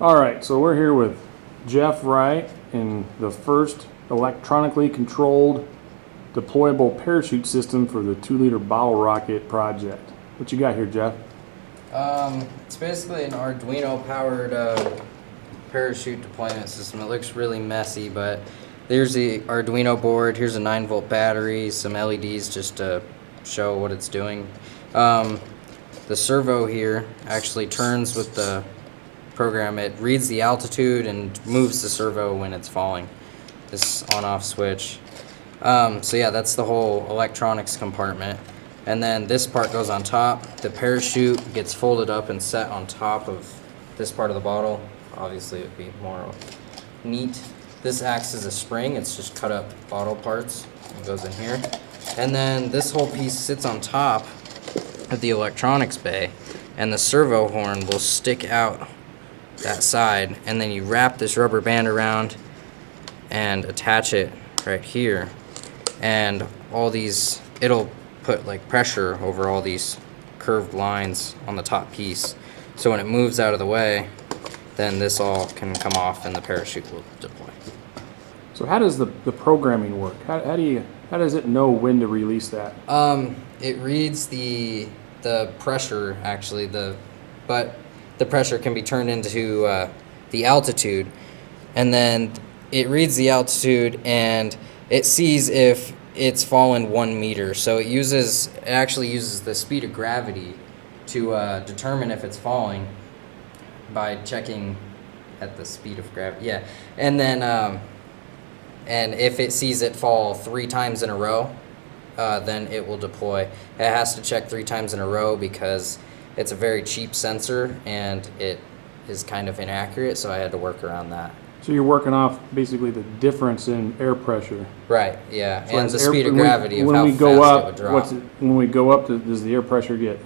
All right, so we're here with Jeff Wright in the first electronically controlled deployable parachute system for the 2-liter bottle rocket project. What you got here, Jeff? It's basically an Arduino powered parachute deployment system. It looks really messy, but there's the Arduino board. Here's a 9-volt battery, some LEDs just to show what it's doing. The servo here actually turns with the program. It reads the altitude and moves the servo when it's falling. This on-off switch. So yeah, that's the whole electronics compartment. And then this part goes on top. The parachute gets folded up and set on top of this part of the bottle. Obviously, it would be more neat. This acts as a spring. It's just cut up bottle parts. It goes in here. And then this whole piece sits on top of the electronics bay. And the servo horn will stick out that side. And then you wrap this rubber band around and attach it right here. And all these, it'll put like pressure over all these curved lines on the top piece. So when it moves out of the way, then this all can come off and the parachute will deploy. So how does the programming work? How does it know when to release that? It reads the pressure actually, but the pressure can be turned into the altitude, and then it reads the altitude and it sees if it's fallen 1 meter. So it actually uses the speed of gravity to determine if it's falling by checking at the speed of gravity. Yeah, and then and if it sees it fall 3 times in a row, then it will deploy. It has to check 3 times in a row because it's a very cheap sensor and it is kind of inaccurate, so I had to work around that. So you're working off basically the difference in air pressure. Right, yeah, So and the as air- speed of when we- gravity of when how we fast go up, it would drop. when we go up, does the air pressure get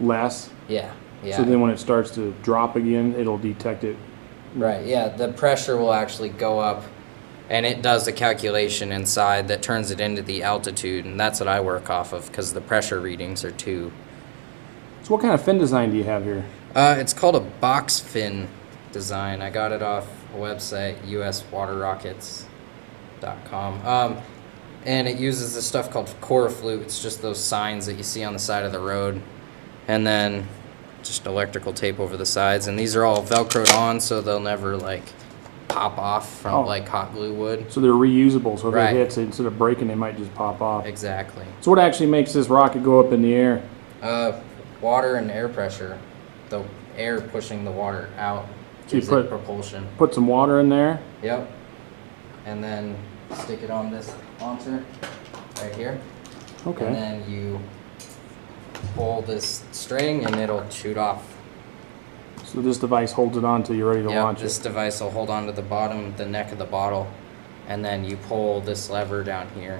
less? Yeah, yeah. So then when it starts to drop again, it'll detect it. Right, yeah, the pressure will actually go up, and it does a calculation inside that turns it into the altitude, and that's what I work off of because the pressure readings are too. So what kind of fin design do you have here? It's called a box fin design. I got it off a website, uswaterrockets.com. And it uses this stuff called core flute. It's just those signs that you see on the side of the road. And then just electrical tape over the sides. And these are all Velcroed on, so they'll never like pop off from like hot glue would. So they're reusable, so if Right. it hits, instead of breaking, they might just pop off. Exactly. So what actually makes this rocket go up in the air? Water and air pressure. The air pushing the water out So you gives it propulsion. Put some water in there. Yep. And then stick it on this launcher right here. Okay. And then you pull this string and it'll shoot off. So this device holds it on until you're ready to Yep, launch this it. device will hold on to the bottom, the neck of the bottle, and then you pull this lever down here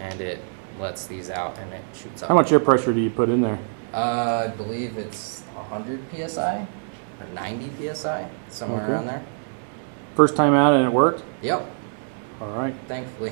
and it lets these out and it shoots up. How much air pressure do you put in there? I believe it's 100 psi or 90 psi, somewhere Okay. around there. First time out and it worked? Yep, All right. thankfully.